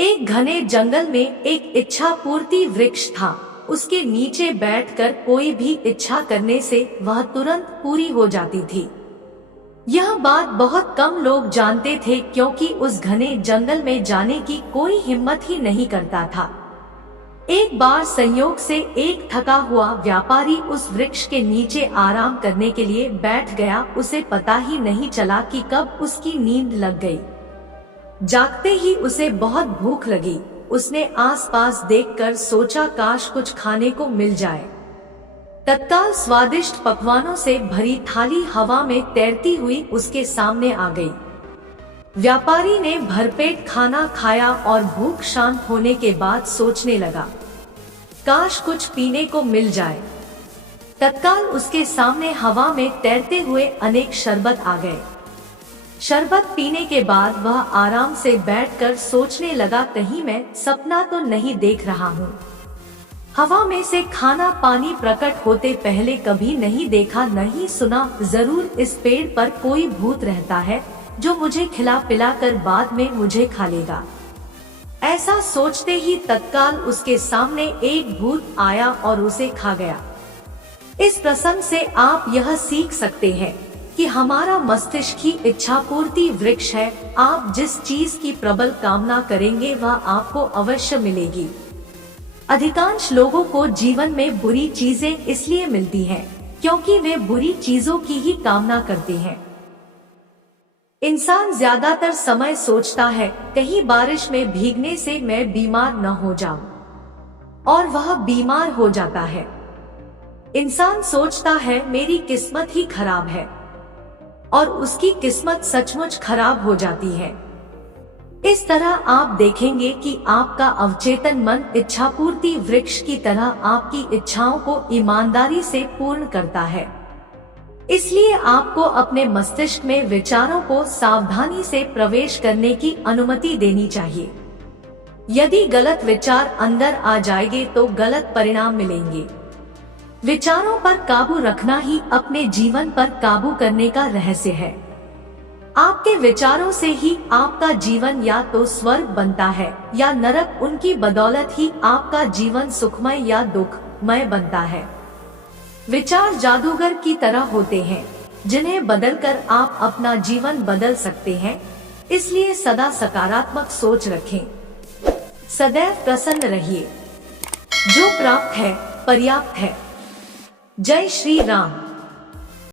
एक घने जंगल में एक इच्छा पूर्ति वृक्ष था। उसके नीचे बैठकर कोई भी इच्छा करने से वह तुरंत पूरी हो जाती थी। यह बात बहुत कम लोग जानते थे, क्योंकि उस घने जंगल में जाने की कोई हिम्मत ही नहीं करता था। एक बार संयोग से एक थका हुआ व्यापारी उस वृक्ष के नीचे आराम करने के लिए बैठ गया। उसे पता ही नहीं चला कि कब उसकी नींद लग गई। जागते ही उसे बहुत भूख लगी। उसने आसपास देखकर सोचा, काश कुछ खाने को मिल जाए। तत्काल स्वादिष्ट पकवानों से भरी थाली हवा में तैरती हुई उसके सामने आ गई। व्यापारी ने भरपेट खाना खाया और भूख शांत होने के बाद सोचने लगा, काश कुछ पीने को मिल जाए। तत्काल उसके सामने हवा में तैरते हुए अनेक शरबत आ गए। शरबत पीने के बाद वह आराम से बैठकर सोचने लगा, कहीं मैं सपना तो नहीं देख रहा हूँ। हवा में से खाना पानी प्रकट होते पहले कभी नहीं देखा, नहीं सुना। जरूर इस पेड़ पर कोई भूत रहता है जो मुझे खिला पिला कर बाद में मुझे खा लेगा। ऐसा सोचते ही तत्काल उसके सामने एक भूत आया और उसे खा गया। इस प्रसंग से आप यह सीख सकते हैं कि हमारा मस्तिष्क ही इच्छा पूर्ति वृक्ष है। आप जिस चीज की प्रबल कामना करेंगे वह आपको अवश्य मिलेगी। अधिकांश लोगों को जीवन में बुरी चीजें इसलिए मिलती हैं क्योंकि वे बुरी चीजों की ही कामना करते हैं। इंसान ज्यादातर समय सोचता है, कहीं बारिश में भीगने से मैं बीमार न हो जाऊं, और वह बीमार हो जाता है। इंसान सोचता है, मेरी किस्मत ही खराब है, और उसकी किस्मत सचमुच खराब हो जाती है। इस तरह आप देखेंगे कि आपका अवचेतन मन इच्छा पूर्ति वृक्ष की तरह आपकी इच्छाओं को ईमानदारी से पूर्ण करता है। इसलिए आपको अपने मस्तिष्क में विचारों को सावधानी से प्रवेश करने की अनुमति देनी चाहिए। यदि गलत विचार अंदर आ जाएंगे तो गलत परिणाम मिलेंगे। विचारों पर काबू रखना ही अपने जीवन पर काबू करने का रहस्य है। आपके विचारों से ही आपका जीवन या तो स्वर्ग बनता है या नरक। उनकी बदौलत ही आपका जीवन सुखमय या दुखमय बनता है। विचार जादूगर की तरह होते हैं जिन्हें बदलकर आप अपना जीवन बदल सकते हैं। इसलिए सदा सकारात्मक सोच रखें, सदैव प्रसन्न रहिए। जो प्राप्त है पर्याप्त है। जय श्री राम।